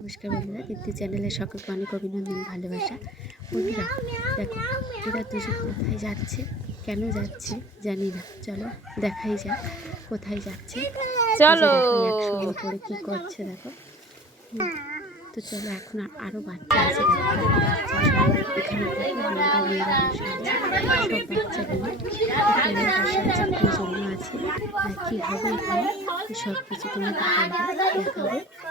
নমস্কার বন্ধুরা দীপ্তি চ্যানেলে সকলকে অনেক অভিনন্দন ভালোবাসা। বন্ধুরা দেখো এরা দুজন কোথায় যাচ্ছে কেন যাচ্ছে জানি না। চলো দেখাই যাক কোথায় যাচ্ছে। চলো। একসঙ্গে করে কি করছে দেখো। তো চলো এখন আ- আরও বাচ্চা আছে এখানে আছে সব বাচ্চা নিয়ে এখানে বসে আছে। প্রজন্ম আর কি হবে এখানে সব কিছু বলব, দেখাবো।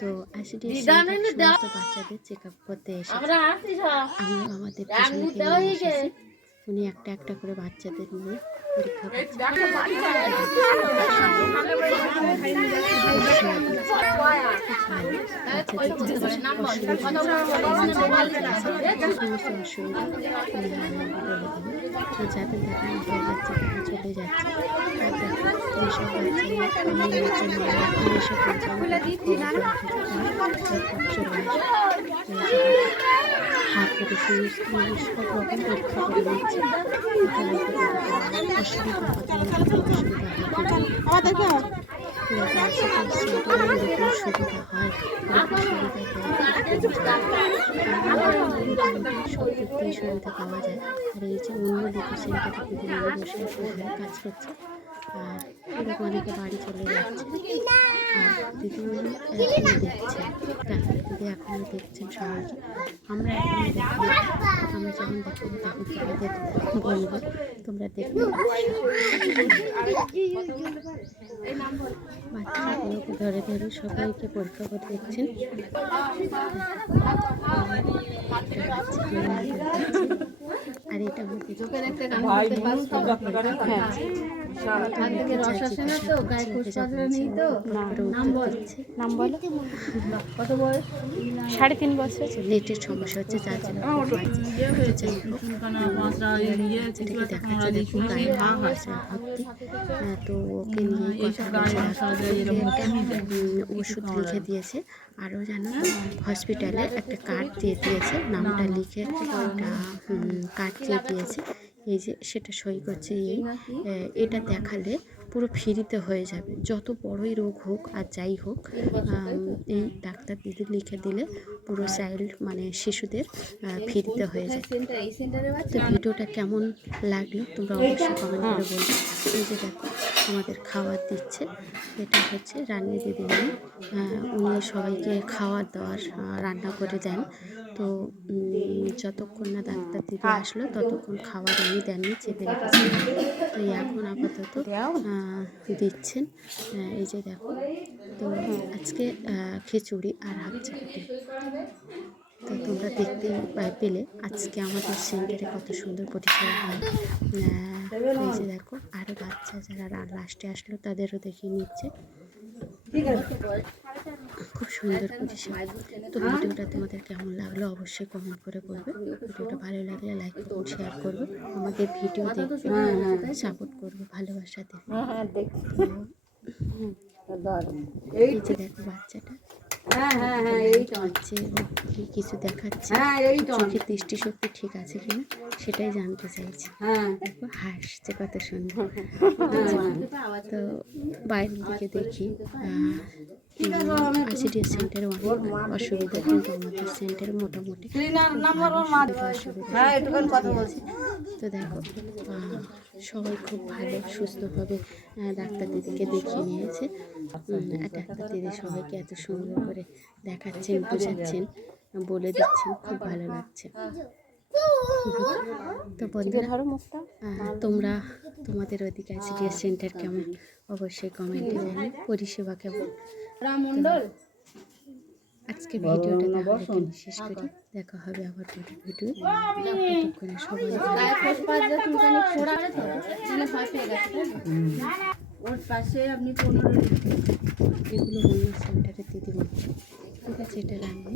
তো নি দাও। বাচ্চাদের চেক আপ করতে এসে আমি আমাদের। উনি একটা একটা করে বাচ্চাদের নিয়ে পরীক্ষা যাদের যাচ্ছে চলে যাচ্ছে। নিয়ে এসব চলে আসে হাত সুবিধা পাওয়া যায় আর অন্য দুটো সেন্টারে দিদিমণি কাজ করছে আর এরকম অনেকে বাড়ি চলে যাচ্ছে। আর দিদিমণি এখনও দেখছে ডাক্তার দিদি এখনও দেখছেন সবাইকে আমরা এখনও আমরা যখন দেখাবো তখন তোমাদের বলব তোমরা দেখবে। বাচ্চাগুলোকে ধরে ধরে সবাইকে পরীক্ষা করে দেখছেন। সাড়ে তিন বছর নেটের সমস্যা হচ্ছে যার জন্য তো ওকে ওষুধ লিখে দিয়েছে আরও জানো হসপিটালে একটা কার্ড দিয়ে দিয়েছে, নামটা লিখে একটা কার্ড দিয়ে দিয়েছে। এই যে সেটা সই করছে এই এটা দেখালে পুরো ফ্রিতে হয়ে যাবে। যত বড়ই রোগ হোক আর যাই হোক এই ডাক্তার দিদি লিখে দিলে পুরো চাইল্ড মানে শিশুদের ফ্রিতে হয়ে যায় তো ভিডিওটা কেমন লাগল তোমরা অবশ্যই কমেন্ট করে বলবে। এই যে দেখো আমাদের খাবার দিচ্ছে। এটা হচ্ছে রান্নি দিদিমণি উনি সবাইকে খাওয়ার দাওয়ার রান্না করে দেন। তো যতক্ষণ না ডাক্তার দিদি আসলো ততক্ষণ খাবার উনি দেননি চেপে রেখেছেন। তো এখন আপাতত দিচ্ছেন। এই যে দেখো, তো আজকে খিচুড়ি আর হাফ চাপাতি তো তোমরা দেখতে পেলে আজকে আমাদের সেন্টারে কত সুন্দর পরিষেবা হয়। এই যে দেখো আরও বাচ্চা যারা লাস্টে আসলো, তাদেরও দেখিয়ে নিচ্ছে। খুব সুন্দর পরিষেবা তো ভিডিওটা তোমাদের কেমন লাগল অবশ্যই কমেন্ট করে বলবে। ভিডিওটা ভালো লাগলে লাইক করবে শেয়ার করবে আমাদের ভিডিও দেখবে সাপোর্ট করবে ভালোবাসা দেবে। হ্যাঁ এই যে দেখো বাচ্চাটা। হ্যাঁ হ্যাঁ হ্যাঁ হচ্ছে কিছু দেখাচ্ছে। হ্যাঁ চোখের দৃষ্টিশক্তি ঠিক আছে কিনা? সেটাই জানতে চাইছি। হ্যাঁ। হাসছে কত সুন্দর। তো বাইরের দিকে দেখি আইসিডিএস সেন্টারে অনেক অসুবিধা কিন্তু আমাদের সেন্টারে মোটামুটি হ্যাঁ তো দেখো সবাই খুব ভালো সুস্থভাবে ডাক্তার দিদিকে দেখিয়ে নিয়েছে। আর ডাক্তার দিদি সবাইকে এত সুন্দর করে দেখাচ্ছেন বোঝাচ্ছেন বলে দিচ্ছেন খুব ভালো লাগছে। তো বন্ধুরা তোমরা তোমাদের ওদিকে আইসিডিএস সেন্টার কেমন? অবশ্যই কমেন্টে জানাও পরিষেবা কেমন? রাম মন্ডল আজকে ভিডিওটা তাহলে শেষ করি। দেখা হবে আবার পরের ভিডিও। ততক্ষণে সবাই এগুলো অন্য সেন্টারের দিদিমণি। ঠিক আছে এটা রান্নি।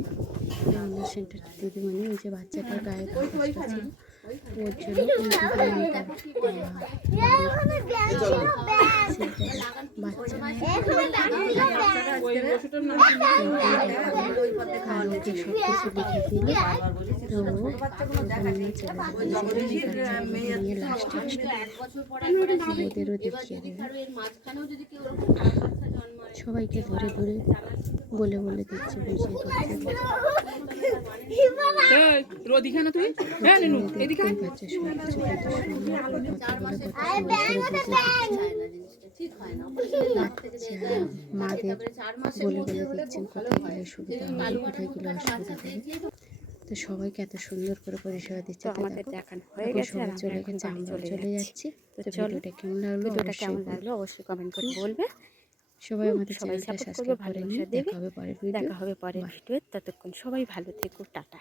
অন্য সেন্টার দিদিমণি ওই যে বাচ্চাটার গায়ে কাগজটা ছিল ওর জন্য ওদেরও দেখিয়ে দেবে সবাইকে ধরে ধরে বলে বলে দিচ্ছে বুঝিয়ে হ্যাঁ মাদের বলে বলে দিচ্ছেন কোথায় গেলে সুবিধা হবে কোথায় গেলে অসুবিধা তো সবাইকে এত সুন্দর করে পরিষেবা দিচ্ছে আমাদের দেখো, দেখানো হয়ে গেছে সবাই চলে এখন গেছে চলে চলে যাচ্ছি। তো ভিডিওটা কেমন লাগল? ভিডিওটা কেমন লাগল অবশ্যই কমেন্ট করে বলবে। সবাই আমাদের সবাই চ্যানেলটা করবে, সাবস্ক্রাইব করে নিন ভালোবাসা দেবে। দেখা হবে পরের ভিডিও দেখা হবে পরের ভিডিও ততক্ষণ সবাই ভালো থেকো টাটা।